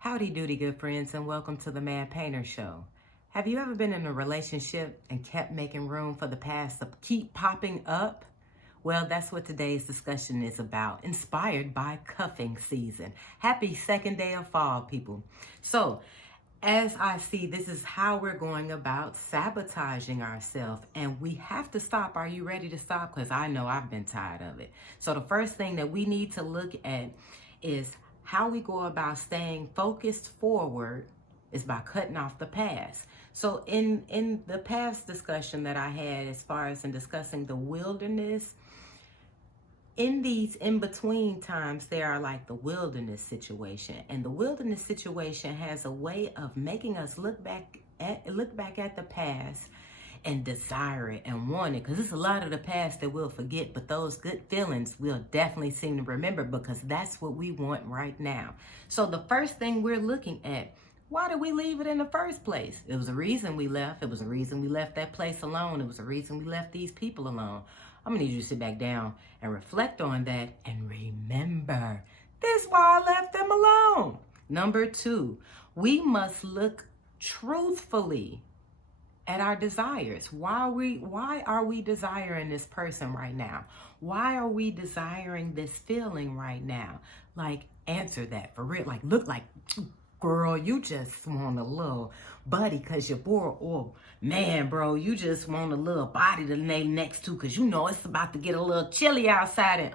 Howdy doody, good friends, and welcome to the Mad Painter Show. Have you ever been in a relationship and kept making room for the past to keep popping up? Well, that's what today's discussion is about, inspired by cuffing season. Happy second day of fall, people. So, as I see, this is how we're going about sabotaging ourselves, and we have to stop. Are you ready to stop? Because I know I've been tired of it. So the first thing that we need to look at is how we go about staying focused forward is by cutting off the past. So in the past discussion that I had, as far as in discussing the wilderness, in these in-between times, there are like the wilderness situation, and the wilderness situation has a way of making us look back at the past and desire it and want it, because it's a lot of the past that we'll forget, but those good feelings we'll definitely seem to remember, because that's what we want right now. So the first thing we're looking at, why did we leave it in the first place? It was a reason we left. It was a reason we left that place alone. It was a reason we left these people alone. I'm gonna need you to sit back down and reflect on that and remember, this is why I left them alone. Number two, we must look truthfully at our desires. Why are we desiring this person right now? Why are we desiring this feeling right now? Like, answer that for real. Like, look like, girl, you just want a little buddy because you're bored. Or, man, bro, you just want a little body to lay next to because you know it's about to get a little chilly outside.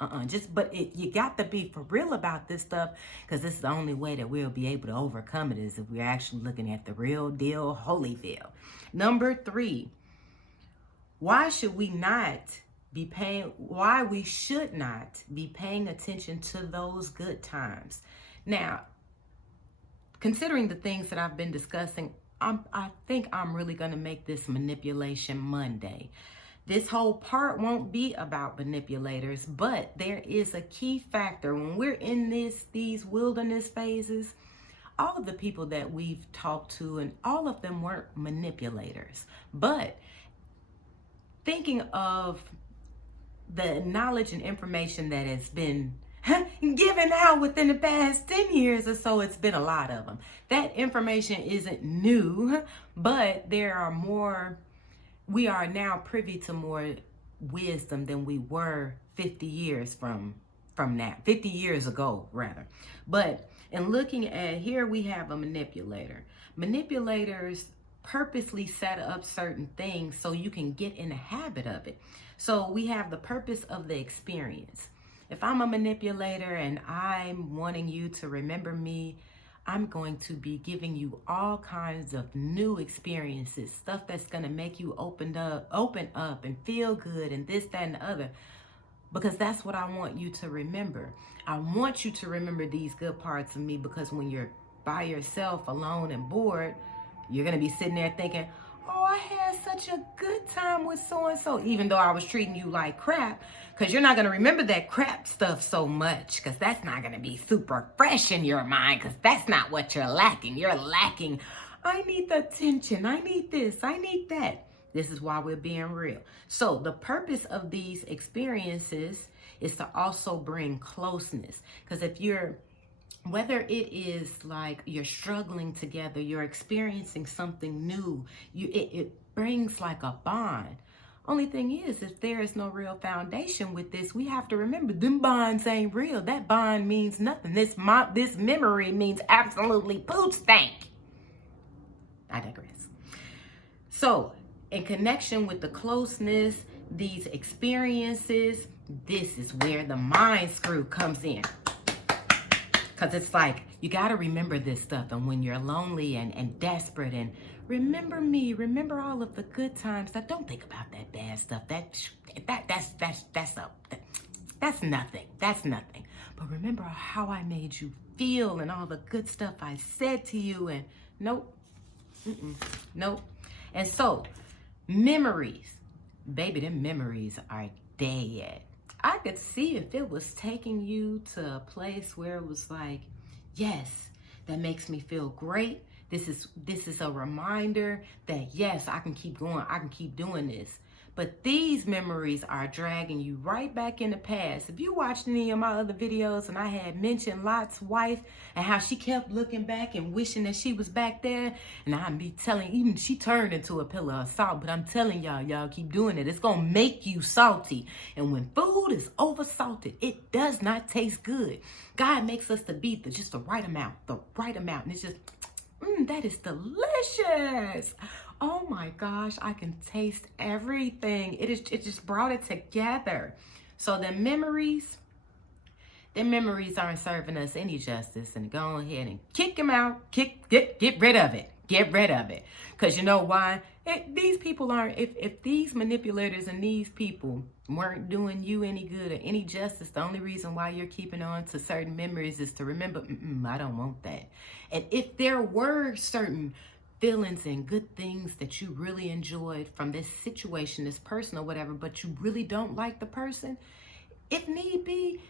And you got to be for real about this stuff, because this is the only way that we'll be able to overcome it, is if we're actually looking at the real deal, Holyfield. Number three, why we should not be paying attention to those good times. Now, considering the things that I've been discussing, I think I'm really going to make this Manipulation Monday. This whole part won't be about manipulators, but there is a key factor. When we're in these wilderness phases, all of the people that we've talked to, and all of them weren't manipulators. But thinking of the knowledge and information that has been given out within the past 10 years or so, it's been a lot of them. That information isn't new, but we are now privy to more wisdom than we were 50 years from now, 50 years ago rather. But in looking at here, we have a manipulator. Manipulators purposely set up certain things so you can get in the habit of it. So we have the purpose of the experience. If I'm a manipulator and I'm wanting you to remember me, I'm going to be giving you all kinds of new experiences, stuff that's going to make you open up and feel good and this, that, and the other, because that's what I want you to remember. I want you to remember these good parts of me, because when you're by yourself, alone and bored, you're going to be sitting there thinking, oh, I had such a good time with so-and-so, even though I was treating you like crap, because you're not going to remember that crap stuff so much, because that's not going to be super fresh in your mind, because that's not what you're lacking. You're lacking, I need the attention, I need this, I need that. This is why we're being real. So the purpose of these experiences is to also bring closeness, because whether it is like you're struggling together, you're experiencing something new, it brings like a bond. Only thing is, if there is no real foundation with this, we have to remember them bonds ain't real. That bond means nothing. This memory means absolutely poop stank. I digress. So, in connection with the closeness, these experiences, this is where the mind screw comes in. Because it's like, you got to remember this stuff. And when you're lonely and desperate, and remember me, remember all of the good times. Don't think about that bad stuff. That's nothing. That's nothing. But remember how I made you feel and all the good stuff I said to you. And nope. Nope. And so, memories. Baby, them memories are dead. I could see if it was taking you to a place where it was like, yes, that makes me feel great. This is a reminder that, yes, I can keep going. I can keep doing this. But these memories are dragging you right back in the past. If you watched any of my other videos and I had mentioned Lot's wife and how she kept looking back and wishing that she was back there, and I'd be telling, even she turned into a pillar of salt, but I'm telling y'all keep doing it. It's going to make you salty. And when food is over salted, it does not taste good. God makes us to be just the right amount. And it's just, that is delicious. Oh my gosh, I can taste everything. It just brought it together. So the memories aren't serving us any justice, and go ahead and kick them out. Get rid of it. Get rid of it. Because you know why? These people aren't, if these manipulators and these people weren't doing you any good or any justice, the only reason why you're keeping on to certain memories is to remember, I don't want that. And if there were certain feelings and good things that you really enjoyed from this situation, this person or whatever, but you really don't like the person, if need be,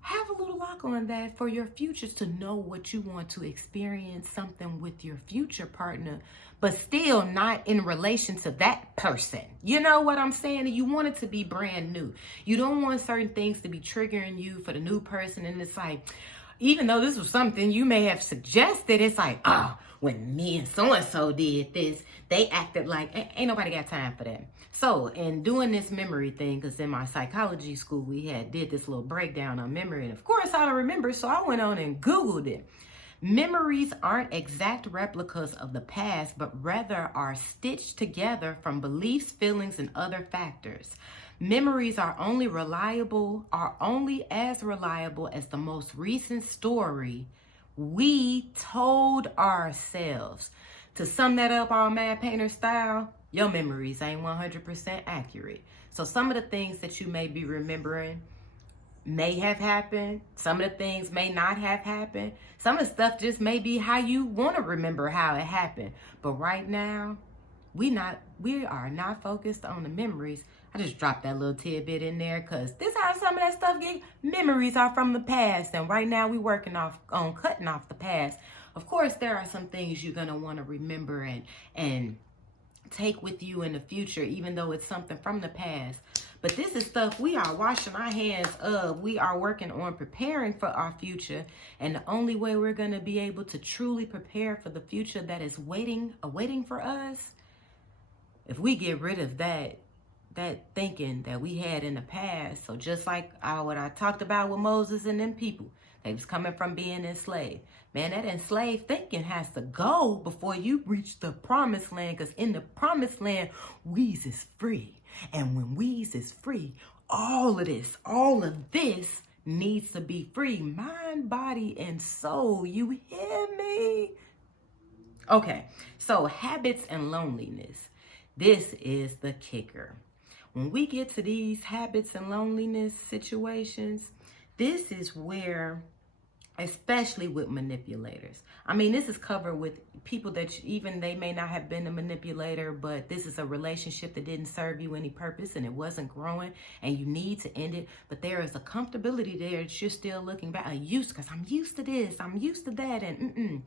have a little lock on that for your futures to know what you want to experience something with your future partner, but still not in relation to that person. You know what I'm saying? You want it to be brand new. You don't want certain things to be triggering you for the new person. And it's like, even though this was something you may have suggested, it's like, when me and so-and-so did this, they acted like, ain't nobody got time for that. So in doing this memory thing, because in my psychology school, we did this little breakdown on memory. And of course, I don't remember, so I went on and Googled it. Memories aren't exact replicas of the past, but rather are stitched together from beliefs, feelings, and other factors. Memories are only as reliable as the most recent story we told ourselves. To sum that up all Mad Painter style, your memories ain't 100% accurate. So some of the things that you may be remembering may have happened. Some of the things may not have happened. Some of the stuff just may be how you want to remember how it happened. But right now, we are not focused on the memories. I just dropped that little tidbit in there because this how some of that stuff get. Memories are from the past, and right now we working on cutting off the past. Of course, there are some things you're gonna want to remember and take with you in the future, even though it's something from the past. But this is stuff we are washing our hands of. We are working on preparing for our future, and the only way we're gonna be able to truly prepare for the future that is awaiting for us, if we get rid of that thinking that we had in the past. So just like what I talked about with Moses and them people, they was coming from being enslaved. Man, that enslaved thinking has to go before you reach the promised land, because in the promised land, Weeze is free. And when Weeze is free, all of this needs to be free. Mind, body, and soul. You hear me? Okay, so habits and loneliness. This is the kicker. When we get to these habits and loneliness situations, this is where, especially with manipulators, I mean, this is covered with people that even they may not have been a manipulator, but this is a relationship that didn't serve you any purpose and it wasn't growing and you need to end it. But there is a comfortability there that you're still looking back. I'm used to this, I'm used to that. And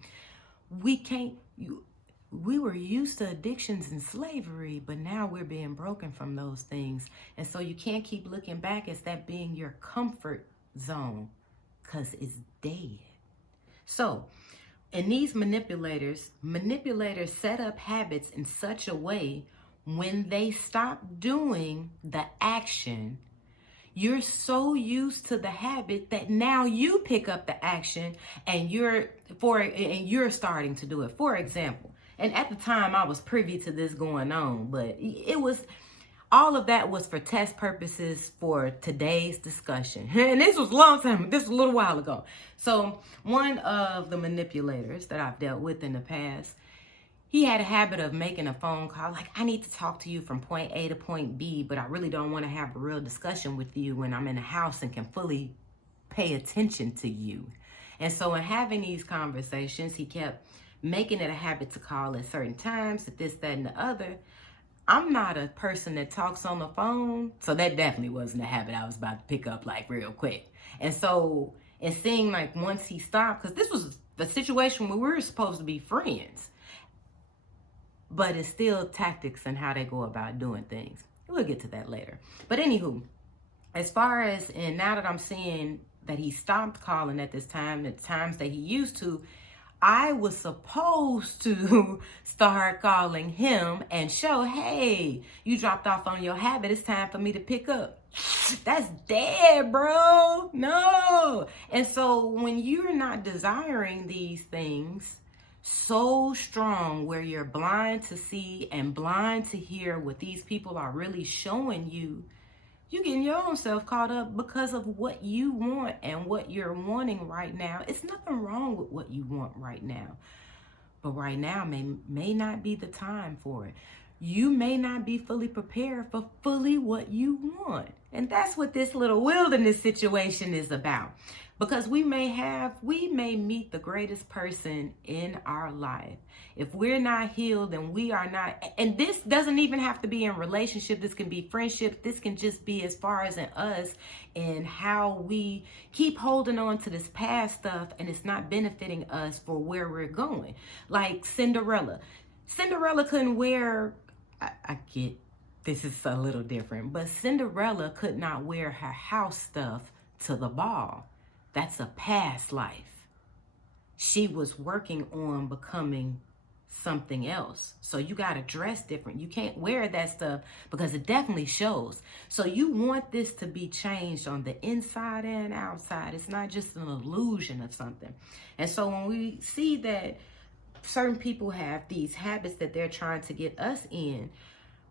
we were used to addictions and slavery, but now we're being broken from those things. And so you can't keep looking back as that being your comfort zone, because it's dead. So, and these manipulators set up habits in such a way when they stop doing the action, you're so used to the habit that now you pick up the action and you're starting to do it. For example, and at the time I was privy to this going on, but all of that was for test purposes for today's discussion. And this was a long time, this was a little while ago. So one of the manipulators that I've dealt with in the past, he had a habit of making a phone call like, I need to talk to you from point A to point B, but I really don't want to have a real discussion with you when I'm in the house and can fully pay attention to you. And so in having these conversations, he kept making it a habit to call at certain times, at this, that, and the other. I'm not a person that talks on the phone, so that definitely wasn't a habit I was about to pick up like real quick. And so, and seeing like once he stopped, because this was the situation where we were supposed to be friends, but it's still tactics and how they go about doing things. We'll get to that later. But anywho, as far as, and now that I'm seeing that he stopped calling at this time, the times that he used to, I was supposed to start calling him and show, hey, you dropped off on your habit. It's time for me to pick up. That's dead, bro. No. And so when you're not desiring these things so strong, where you're blind to see and blind to hear what these people are really showing you, you're getting your own self caught up because of what you want and what you're wanting right now. It's nothing wrong with what you want right now. But right now may not be the time for it. You may not be fully prepared for fully what you want. And that's what this little wilderness situation is about. Because we may meet the greatest person in our life. If we're not healed and we are not, and this doesn't even have to be in relationship, this can be friendship, this can just be as far as in us and how we keep holding on to this past stuff and it's not benefiting us for where we're going. Like Cinderella. Cinderella couldn't wear, I get this is a little different, but Cinderella could not wear her house stuff to the ball. That's a past life. She was working on becoming something else. So you got to dress different. You can't wear that stuff because it definitely shows. So you want this to be changed on the inside and outside. It's not just an illusion of something. And so when we see that certain people have these habits that they're trying to get us in,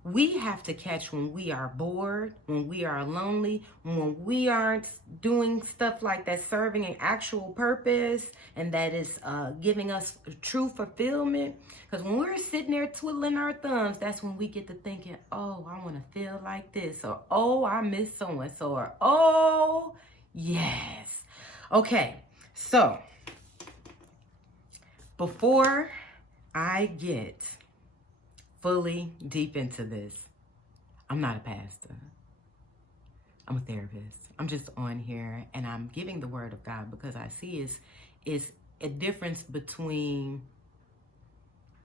we have to catch when we are bored, when we are lonely, when we aren't doing stuff like that, serving an actual purpose and that is giving us true fulfillment. Because when we're sitting there twiddling our thumbs, that's when we get to thinking, oh, I want to feel like this, or oh, I miss so-and-so, or oh, yes. Okay, so before I get fully deep into this, I'm not a pastor. I'm a therapist. I'm just on here and I'm giving the word of God because I see is a difference between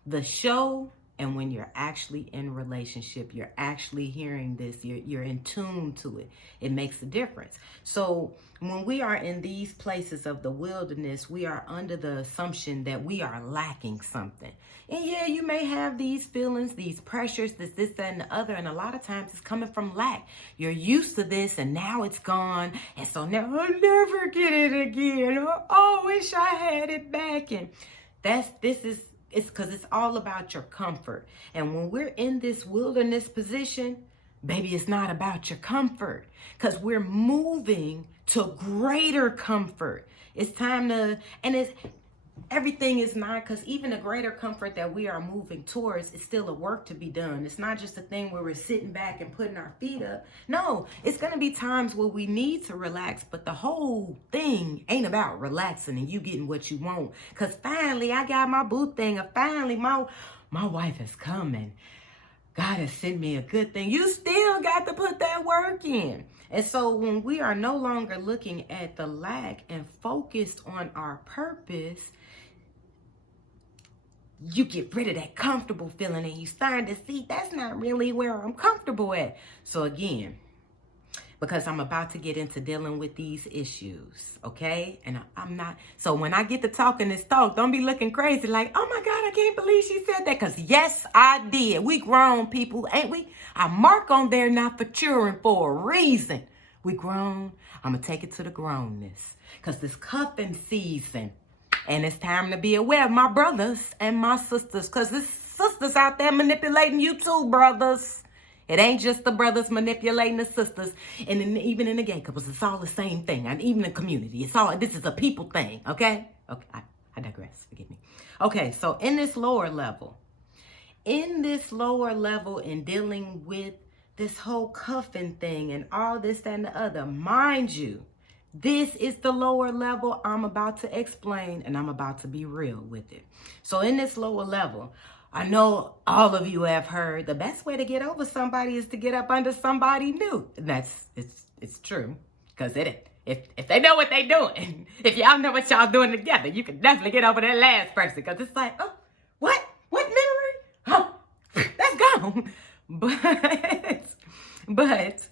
the show and when you're actually in relationship, you're actually hearing this, you're in tune to it. It makes a difference. So when we are in these places of the wilderness, we are under the assumption that we are lacking something. And yeah, you may have these feelings, these pressures, this, that, and the other. And a lot of times it's coming from lack. You're used to this and now it's gone. And so now I'll never get it again. Or, oh, wish I had it back. And it's because it's all about your comfort. And when we're in this wilderness position, baby, it's not about your comfort because we're moving to greater comfort. It's time to, and everything is not, because even the greater comfort that we are moving towards is still a work to be done. It's not just a thing where we're sitting back and putting our feet up. No, it's going to be times where we need to relax, but the whole thing ain't about relaxing and you getting what you want. Because finally, I got my boo thing, or finally, my wife is coming. God has sent me a good thing. You still got to put that work in. And so when we are no longer looking at the lack and focused on our purpose, you get rid of that comfortable feeling and you start to see that's not really where I'm comfortable at. So again, because I'm about to get into dealing with these issues, okay? And I'm not, so when I get to talking this talk, don't be looking crazy like, oh my God, I can't believe she said that. Because yes, I did. We grown people, ain't we? I mark on there not for children for a reason. We grown. I'm going to take it to the grownness. Because this cuffing season, and it's time to be aware of my brothers and my sisters. Because there's sisters out there manipulating you too, brothers. It ain't just the brothers manipulating the sisters. And even in the gay couples, it's all the same thing. And even in the community, this is a people thing, okay? Okay, I digress, forgive me. Okay, so in this lower level, in dealing with this whole cuffing thing and all this, that, and the other, mind you, this is the lower level I'm about to explain, and I'm about to be real with it. So in this lower level, I know all of you have heard the best way to get over somebody is to get up under somebody new. And it's true. Because if they know what they doing, if y'all know what y'all doing together, you can definitely get over that last person. Because it's like, oh, what? What memory? Oh, that's gone. But But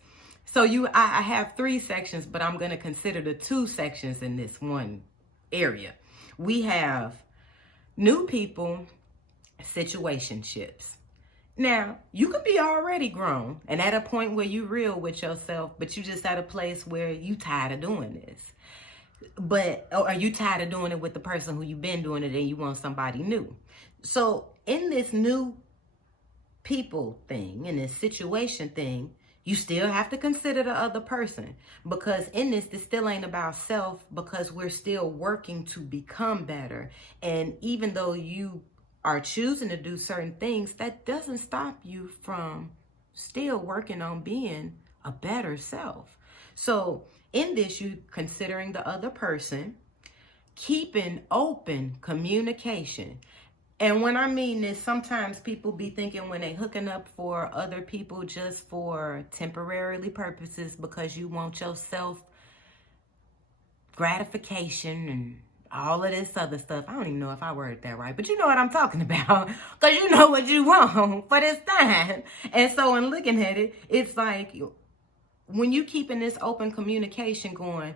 so I have 3 sections, but I'm going to consider the 2 sections in this one area. We have new people, situationships. Now, you could be already grown and at a point where you real with yourself, but you just at a place where you tired of doing this. But or are you tired of doing it with the person who you've been doing it and you want somebody new? So in this new people thing, in this situation thing, you still have to consider the other person, because in this still ain't about self, because we're still working to become better. And even though you are choosing to do certain things, that doesn't stop you from still working on being a better self. So in this, you considering the other person, keeping open communication. And when I mean this, sometimes people be thinking when they hooking up for other people just for temporarily purposes, because you want your self gratification and all of this other stuff. I don't even know if I worded that right, but you know what I'm talking about, because you know what you want for this time. And so in looking at it, it's like when you keeping this open communication going,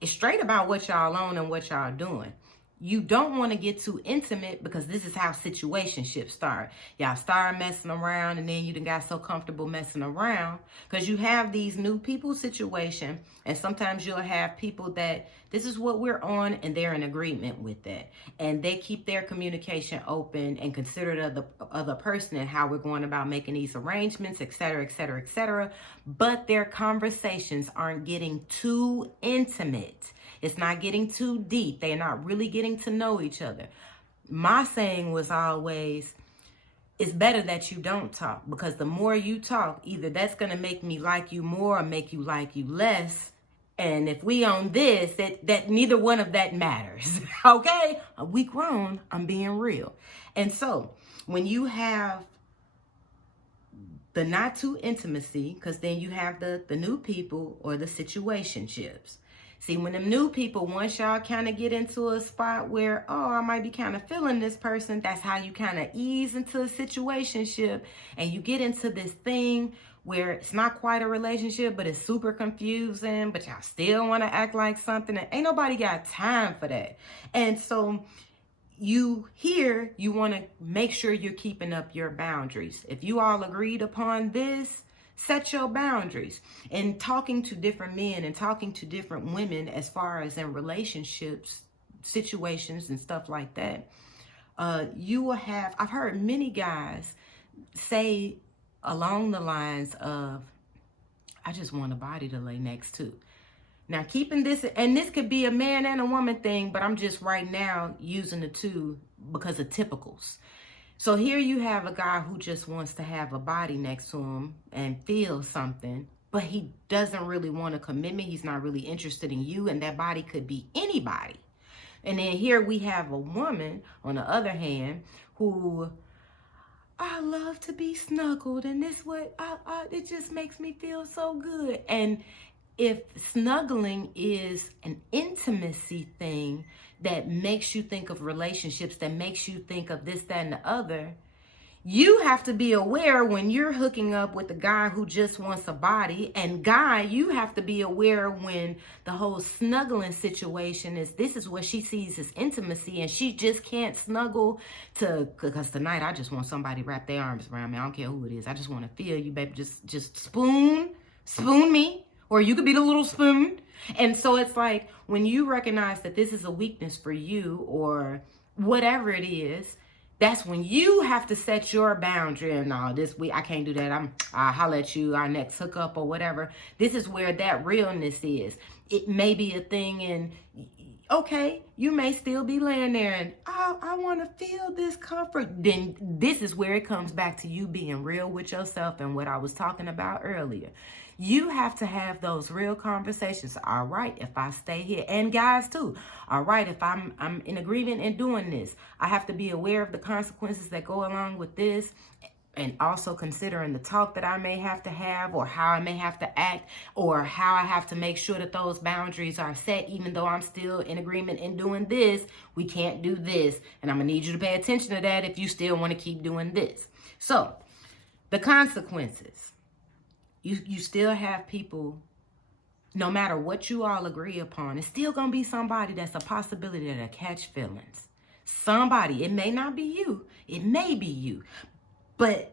it's straight about what y'all on and what y'all doing. You don't want to get too intimate, because this is how situationships start. Y'all start messing around, and then you done got so comfortable messing around, because you have these new people situation, and sometimes you'll have people that this is what we're on, and they're in agreement with that, and they keep their communication open and consider the other person and how we're going about making these arrangements, etc., etc., etc. But their conversations aren't getting too intimate. It's not getting too deep. They're not really getting to know each other. My saying was always, it's better that you don't talk, because the more you talk, either that's going to make me like you more or make you like you less. And if we on this, that neither one of that matters. Okay? We grown. I'm being real. And so when you have the not too intimacy, because then you have the new people or the situationships. See, when them new people, once y'all kind of get into a spot where, oh, I might be kind of feeling this person, that's how you kind of ease into a situationship, and you get into this thing where it's not quite a relationship, but it's super confusing, but y'all still want to act like something, and ain't nobody got time for that. And so you want to make sure you're keeping up your boundaries. If you all agreed upon this, set your boundaries. And talking to different men and talking to different women as far as in relationships, situations and stuff like that, you will have, I've heard many guys say along the lines of, I just want a body to lay next to. Now, keeping this, and this could be a man and a woman thing, but I'm just right now using the two because of typicals. So here you have a guy who just wants to have a body next to him and feel something, but he doesn't really want a commitment. He's not really interested in you, and that body could be anybody. And then here we have a woman, on the other hand, who, I love to be snuggled, and this what it just makes me feel so good. And if snuggling is an intimacy thing that makes you think of relationships, that makes you think of this, that, and the other, you have to be aware when you're hooking up with a guy who just wants a body. And guy, you have to be aware when the whole snuggling situation is, this is what she sees as intimacy, and she just can't snuggle because tonight I just want somebody to wrap their arms around me. I don't care who it is. I just want to feel you, baby. Just spoon me. Or you could be the little spoon. And so it's like, when you recognize that this is a weakness for you or whatever it is, that's when you have to set your boundary. And no, this week I can't do that. I'll holler at you, our next hookup or whatever. This is where that realness is. It may be a thing, and okay, you may still be laying there and I want to feel this comfort. Then this is where it comes back to you being real with yourself and what I was talking about earlier. You have to have those real conversations. All right, if I stay here, and guys too. All right, if I'm in agreement in doing this, I have to be aware of the consequences that go along with this, and also considering the talk that I may have to have, or how I may have to act, or how I have to make sure that those boundaries are set, even though I'm still in agreement in doing this. We can't do this, and I'm gonna need you to pay attention to that if you still want to keep doing this. So the consequences. you still have people, no matter what you all agree upon, it's still going to be somebody that's a possibility that'll catch feelings. Somebody, it may not be you, it may be you, but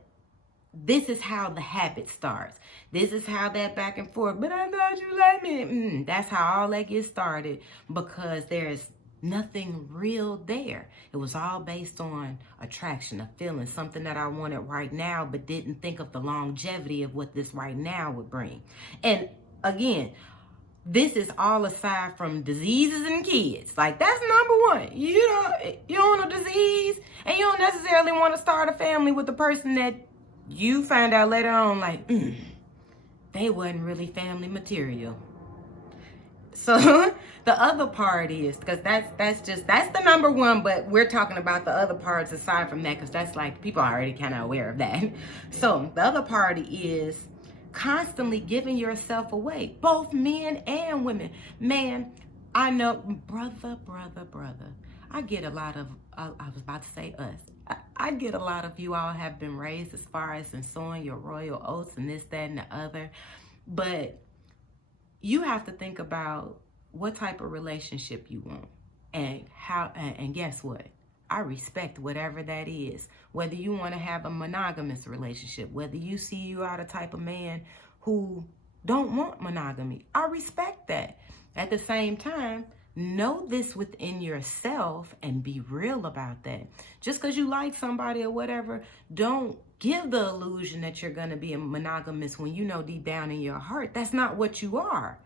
this is how the habit starts. This is how that back and forth, but I thought you like me. That's how all that gets started, because there's nothing real there. It was all based on attraction, a feeling, something that I wanted right now, but didn't think of the longevity of what this right now would bring. And again, this is all aside from diseases in kids. Like, that's number one. You don't want a disease, and you don't necessarily want to start a family with the person that you find out later on, like, they wasn't really family material. So the other part is, because that's the number one, but we're talking about the other parts aside from that, because that's like, people are already kind of aware of that. So the other part is constantly giving yourself away, both men and women. Man, I know, brother, I get a lot of, I was about to say us. I get a lot of you all have been raised as far as in sowing your royal oats and this, that, and the other. But you have to think about what type of relationship you want, and how, and guess what? I respect whatever that is. Whether you want to have a monogamous relationship, whether you see you are the type of man who don't want monogamy, I respect that. At the same time, know this within yourself and be real about that. Just because you like somebody or whatever, don't give the illusion that you're going to be a monogamous when you know deep down in your heart that's not what you are.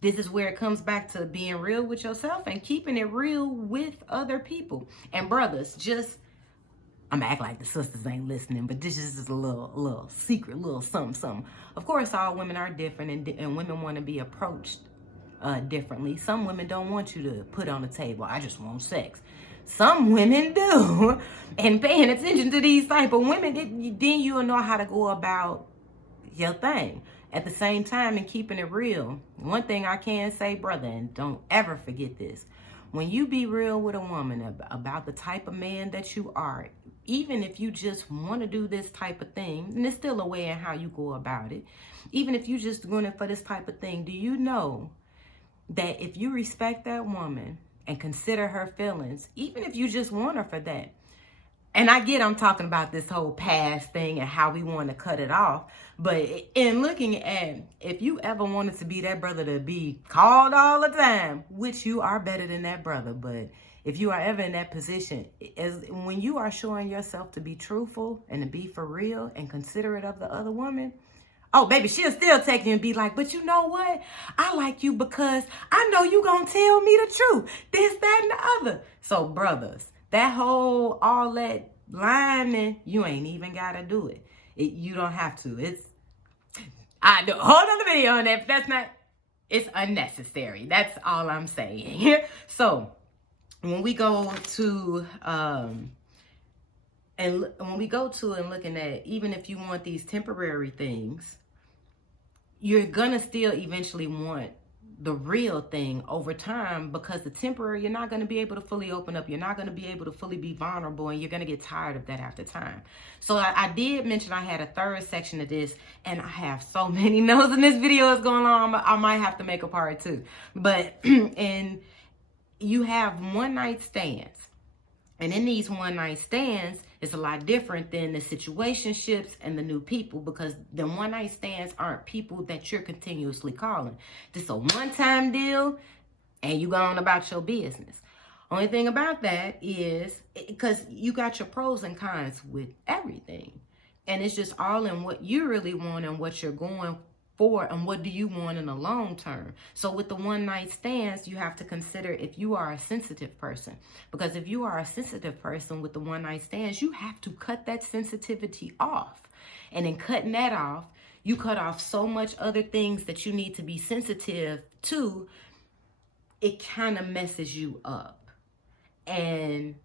This is where it comes back to being real with yourself and keeping it real with other people. And brothers, just, I'm gonna act like the sisters ain't listening, but this is just a little secret, little something. Of course, all women are different, and women want to be approached differently. Some women don't want you to put on the table, I just want sex. Some women do. And paying attention to these type of women, then you'll know how to go about your thing. At the same time, and keeping it real, one thing I can say, brother, and don't ever forget this, when you be real with a woman about the type of man that you are, even if you just want to do this type of thing, and there's still a way in how you go about it, even if you just doing it for this type of thing, do you know that if you respect that woman and consider her feelings, even if you just want her for that, and I get I'm talking about this whole past thing and how we want to cut it off, but in looking at, if you ever wanted to be that brother to be called all the time, which you are better than that brother, but if you are ever in that position, is when you are showing yourself to be truthful and to be for real and considerate of the other woman, oh, baby, she'll still take you and be like, but you know what? I like you because I know you gonna tell me the truth. This, that, and the other. So, brothers, that whole, all that lying, you ain't even gotta do it. You don't have to. I do. Hold on the video on that. If that's not, it's unnecessary. That's all I'm saying. So, when we go to, and looking at, even if you want these temporary things, you're gonna still eventually want the real thing over time, because the temporary, you're not going to be able to fully open up. You're not going to be able to fully be vulnerable, and you're going to get tired of that after time. So I did mention I had a third section of this, and I have so many notes in this video is going on. I might have to make a part two. But and you have one night stands. And in these one night stands, it's a lot different than the situationships and the new people, because the one night stands aren't people that you're continuously calling. This is a one-time deal, and you go on about your business. Only thing about that is, because you got your pros and cons with everything. And it's just all in what you really want and what you're going for, and what do you want in the long term. So with the one night stands, you have to consider if you are a sensitive person, because if you are a sensitive person with the one night stands, you have to cut that sensitivity off. And in cutting that off, you cut off so much other things that you need to be sensitive to. It kind of messes you up. And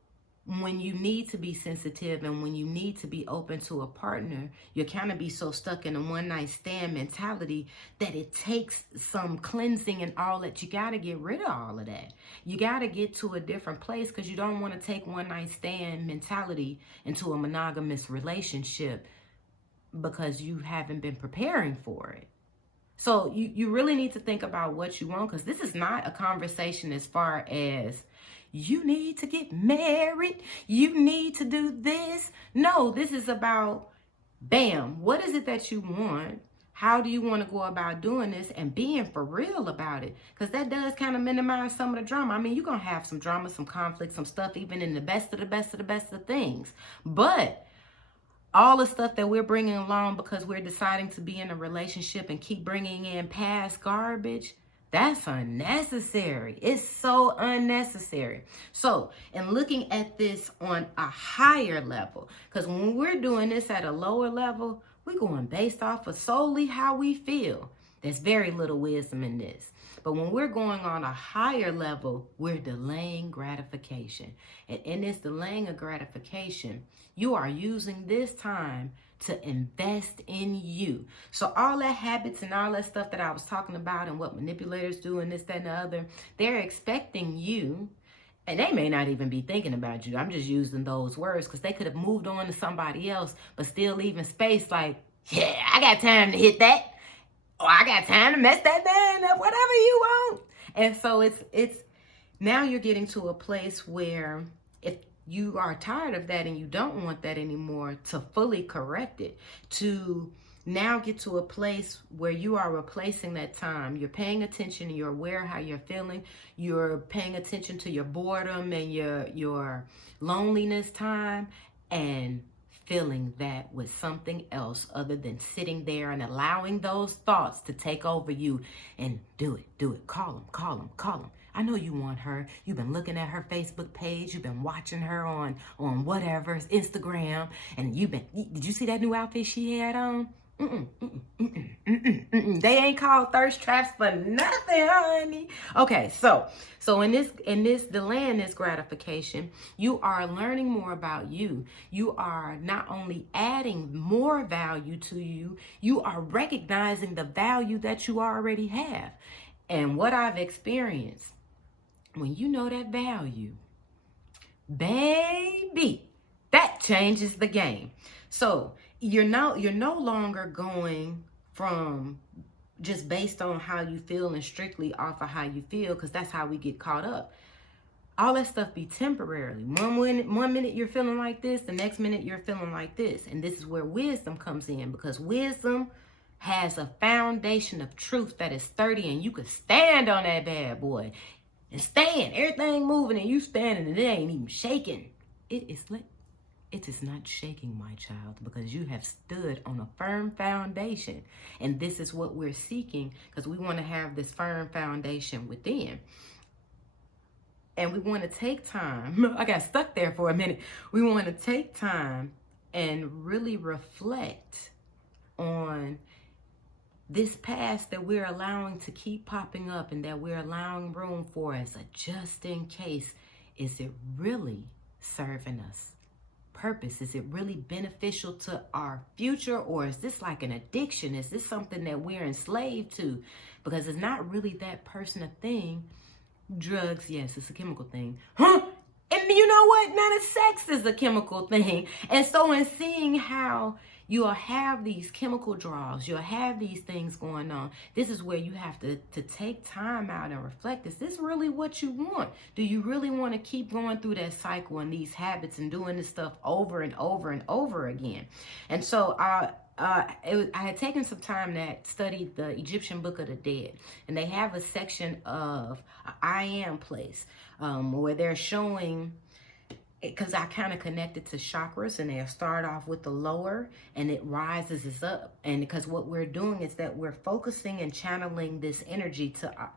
when you need to be sensitive and when you need to be open to a partner, you kind of be so stuck in a one night stand mentality that it takes some cleansing and all that. You got to get rid of all of that. You got to get to a different place, because you don't want to take one night stand mentality into a monogamous relationship, because you haven't been preparing for it. So you really need to think about what you want, because this is not a conversation as far as you need to get married, you need to do this. No, this is about, bam, what is it that you want? How do you want to go about doing this, and being for real about it? Because that does kind of minimize some of the drama. I mean, you're going to have some drama, some conflict, some stuff, even in the best of the best of the best of things. But all the stuff that we're bringing along because we're deciding to be in a relationship and keep bringing in past garbage, that's unnecessary. It's so unnecessary. So, in looking at this on a higher level, because when we're doing this at a lower level, we're going based off of solely how we feel. There's very little wisdom in this. But when we're going on a higher level, we're delaying gratification. And in this delaying of gratification, you are using this time to invest in you. So all that habits and all that stuff that I was talking about and what manipulators do and this, that, and the other, they're expecting you, and they may not even be thinking about you. I'm just using those words because they could have moved on to somebody else, but still leaving space like, yeah, I got time to hit that. Or I got time to mess that man up, whatever you want. And so it's now you're getting to a place where if you are tired of that and you don't want that anymore, to fully correct it, to now get to a place where you are replacing that time. You're paying attention, you're aware how you're feeling, you're paying attention to your boredom and your loneliness time, and filling that with something else other than sitting there and allowing those thoughts to take over you. And do it. Call them. I know you want her. You've been looking at her Facebook page. You've been watching her on whatever, Instagram. And did you see that new outfit she had on? They ain't called thirst traps for nothing, honey. Okay, so in this delaying this gratification, you are learning more about you. You are not only adding more value to you, you are recognizing the value that you already have. And what I've experienced, when you know that value, baby, that changes the game. So you're no longer going from just based on how you feel and strictly off of how you feel, because that's how we get caught up. All that stuff be temporarily. One minute you're feeling like this, the next minute you're feeling like this. And this is where wisdom comes in, because wisdom has a foundation of truth that is sturdy, and you can stand on that bad boy and stand. Everything moving and you standing and it ain't even shaking. It is not shaking, my child, because you have stood on a firm foundation. And this is what we're seeking, because we want to have this firm foundation within. And we want to take time. I got stuck there for a minute. We want to take time and really reflect on this past that we're allowing to keep popping up and that we're allowing room for as a just in case. Is it really serving us purpose? Is it really beneficial to our future, or is this like an addiction? Is this something that we're enslaved to? Because it's not really that person a thing. Drugs, yes, it's a chemical thing. Huh? And you know what? None of sex is a chemical thing. And so in seeing how you'll have these chemical draws, you'll have these things going on, this is where you have to take time out and reflect. Is this really what you want? Do you really want to keep going through that cycle and these habits and doing this stuff over and over and over again? And so I had taken some time that studied the Egyptian Book of the Dead, and they have a section of I am place where they're showing, because I kind of connected to chakras, and they'll start off with the lower and it rises us up. And because what we're doing is that we're focusing and channeling this energy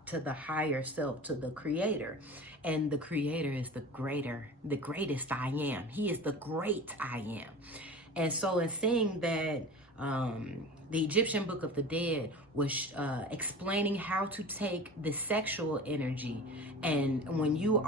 to the higher self, to the creator. And the creator is the greatest I am. He is the great I am. And so in seeing that, the Egyptian Book of the Dead was explaining how to take the sexual energy, and when you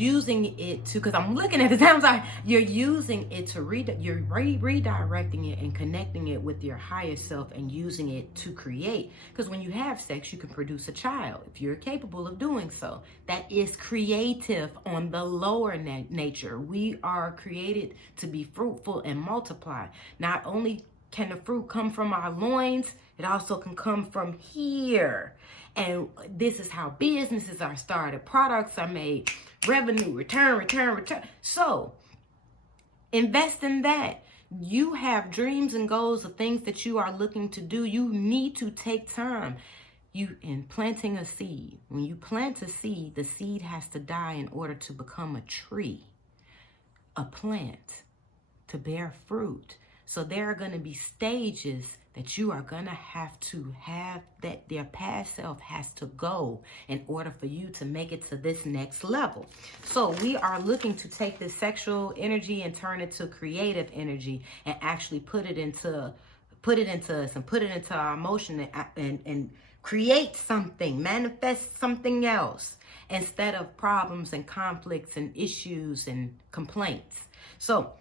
using it to, because I'm looking at it, I'm sorry, you're using it to you're redirecting it and connecting it with your higher self and using it to create. Because when you have sex, you can produce a child if you're capable of doing so. That is creative on the lower nature. We are created to be fruitful and multiply. Not only can the fruit come from our loins, it also can come from here. And this is how businesses are started, products are made, revenue, return. So invest in that. You have dreams and goals of things that you are looking to do. You need to take time. In planting a seed, when you plant a seed, the seed has to die in order to become a tree, a plant, to bear fruit. So there are going to be stages that you are going to have, that their past self has to go in order for you to make it to this next level. So we are looking to take this sexual energy and turn it to creative energy and actually put it into us and put it into our emotion and create something, manifest something else instead of problems and conflicts and issues and complaints. So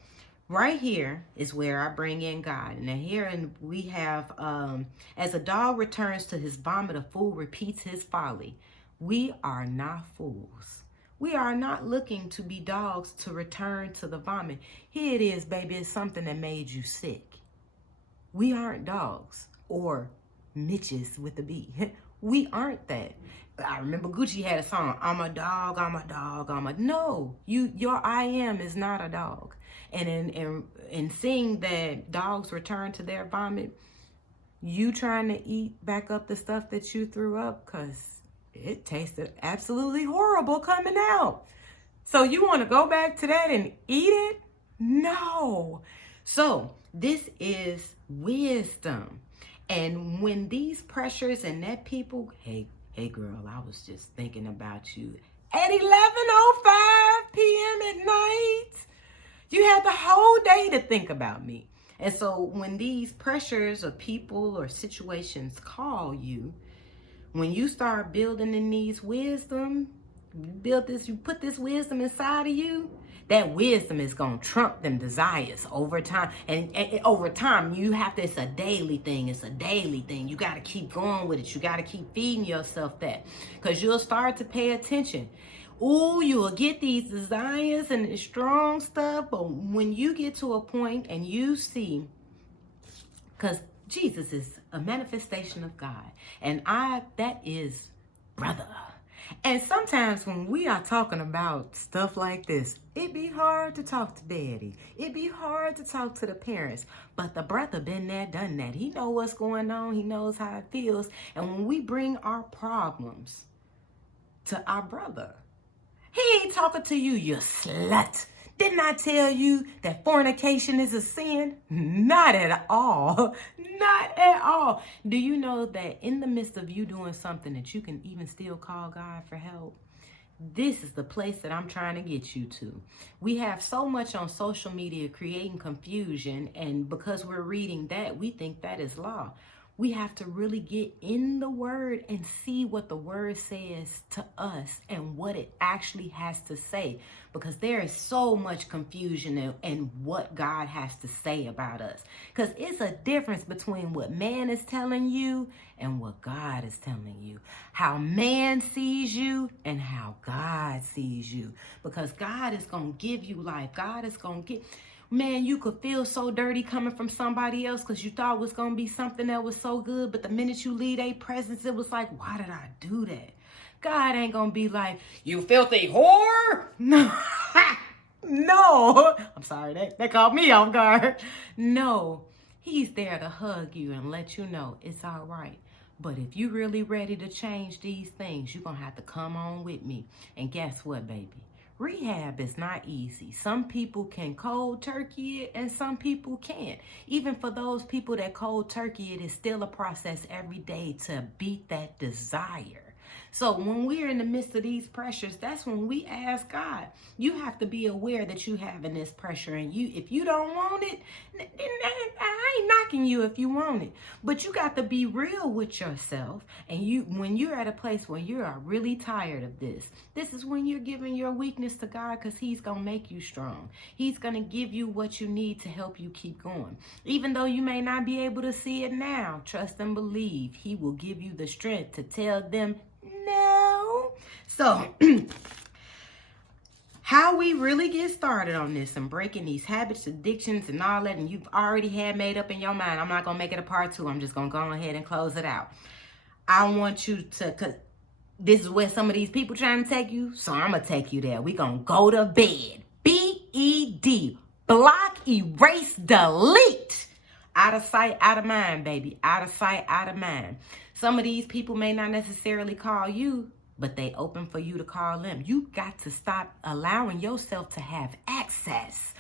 right here is where I bring in God. And here we have, as a dog returns to his vomit, a fool repeats his folly. We are not fools. We are not looking to be dogs to return to the vomit. Here it is, baby. It's something that made you sick. We aren't dogs or Mitches with a B. We aren't that. I remember Gucci had a song, I'm a dog, I'm a dog, no, your I am is not a dog. And in seeing that dogs return to their vomit, you trying to eat back up the stuff that you threw up because it tasted absolutely horrible coming out. So you want to go back to that and eat it? No. So this is wisdom. And when these pressures and that people, hey girl, I was just thinking about you at 11:05 p.m. at night. You had the whole day to think about me. And so when these pressures of people or situations call you, when you start building in these wisdom, you put this wisdom inside of you, that wisdom is going to trump them desires over time. And over time, you have to, it's a daily thing. You got to keep going with it. You got to keep feeding yourself that, because you'll start to pay attention. Ooh, you will get these desires and this strong stuff. But when you get to a point and you see, because Jesus is a manifestation of God, and that is brother. And sometimes when we are talking about stuff like this, it be hard to talk to daddy. It be hard to talk to the parents. But the brother been there, done that. He know what's going on. He knows how it feels. And when we bring our problems to our brother, he ain't talking to you, you slut. Didn't I tell you that fornication is a sin? Not at all. Not at all. Do you know that in the midst of you doing something that you can even still call God for help? This is the place that I'm trying to get you to. We have so much on social media creating confusion, and because we're reading that, we think that is law. We have to really get in the word and see what the word says to us and what it actually has to say, because there is so much confusion in what God has to say about us. Because it's a difference between what man is telling you and what God is telling you. How man sees you and how God sees you. Because God is going to give you life. God is going to give... Man, you could feel so dirty coming from somebody else because you thought it was going to be something that was so good. But the minute you leave their presence, it was like, why did I do that? God ain't going to be like, you filthy whore. No. No. I'm sorry, that caught me off guard. No. He's there to hug you and let you know it's all right. But if you're really ready to change these things, you're going to have to come on with me. And guess what, baby? Rehab is not easy. Some people can cold turkey it and some people can't. Even for those people that cold turkey it, is still a process every day to beat that desire. So when we're in the midst of these pressures, that's when we ask God. You have to be aware that you having this pressure, and if you don't want it, then I I ain't knocking you if you want it, but you got to be real with yourself. And when you're at a place where you are really tired of this is when you're giving your weakness to God, because he's going to make you strong. He's going to give you what you need to help you keep going. Even though you may not be able to see it now, trust and believe he will give you the strength to tell them no. So how we really get started on this and breaking these habits, addictions, and all that, and you've already had made up in your mind, I'm not going to make it a part 2. I'm just going to go ahead and close it out. I want you to, because this is where some of these people trying to take you, so I'm going to take you there. We're going to go to bed. BED. Block, erase, delete. Out of sight, out of mind, baby. Out of sight, out of mind. Some of these people may not necessarily call you, but they open for you to call them. You got to stop allowing yourself to have access.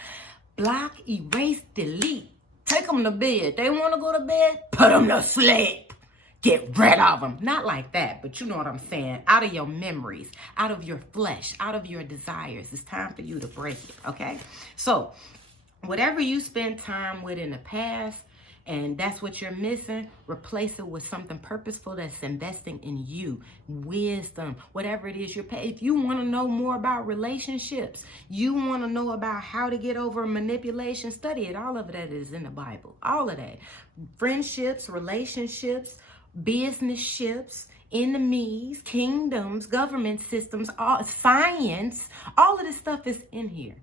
Block, erase, delete. Take them to bed. They want to go to bed? Put them to sleep. Get rid of them. Not like that, but you know what I'm saying. Out of your memories, out of your flesh, out of your desires. It's time for you to break it, okay? So, whatever you spend time with in the past, and that's what you're missing, replace it with something purposeful that's investing in you, wisdom, whatever it is you're paying. If you want to know more about relationships, you want to know about how to get over manipulation, study it. All of that is in the Bible. All of that. Friendships, relationships, business ships, enemies, kingdoms, government systems, all, science, all of this stuff is in here.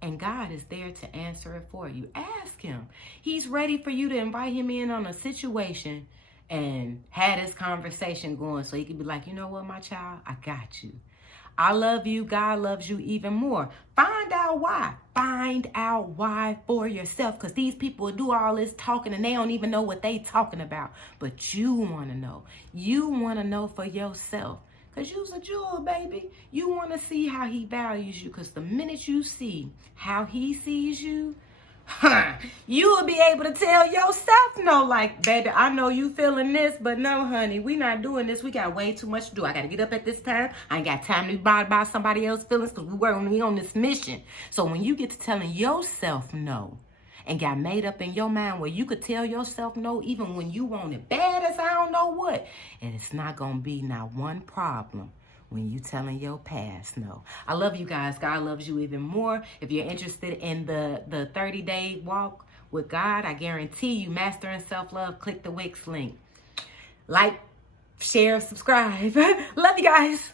And God is there to answer it for you. Ask him. He's ready for you to invite him in on a situation and have this conversation going so he can be like, you know what, my child? I got you. I love you. God loves you even more. Find out why. Find out why for yourself, because these people do all this talking and they don't even know what they talking about. But you want to know. You want to know for yourself. Because you's a jewel, baby. You want to see how he values you. Because the minute you see how he sees you, you will be able to tell yourself no, like, baby, I know you feeling this, but no, honey, we not doing this. We got way too much to do. I got to get up at this time. I ain't got time to be bothered by somebody else's feelings because we on this mission. So when you get to telling yourself no, and got made up in your mind where you could tell yourself no even when you want it bad as I don't know what. And it's not going to be not one problem when you telling your past no. I love you guys. God loves you even more. If you're interested in the 30-day walk with God, I guarantee you, Mastering Self-Love, click the Wix link. Like, share, subscribe. Love you guys.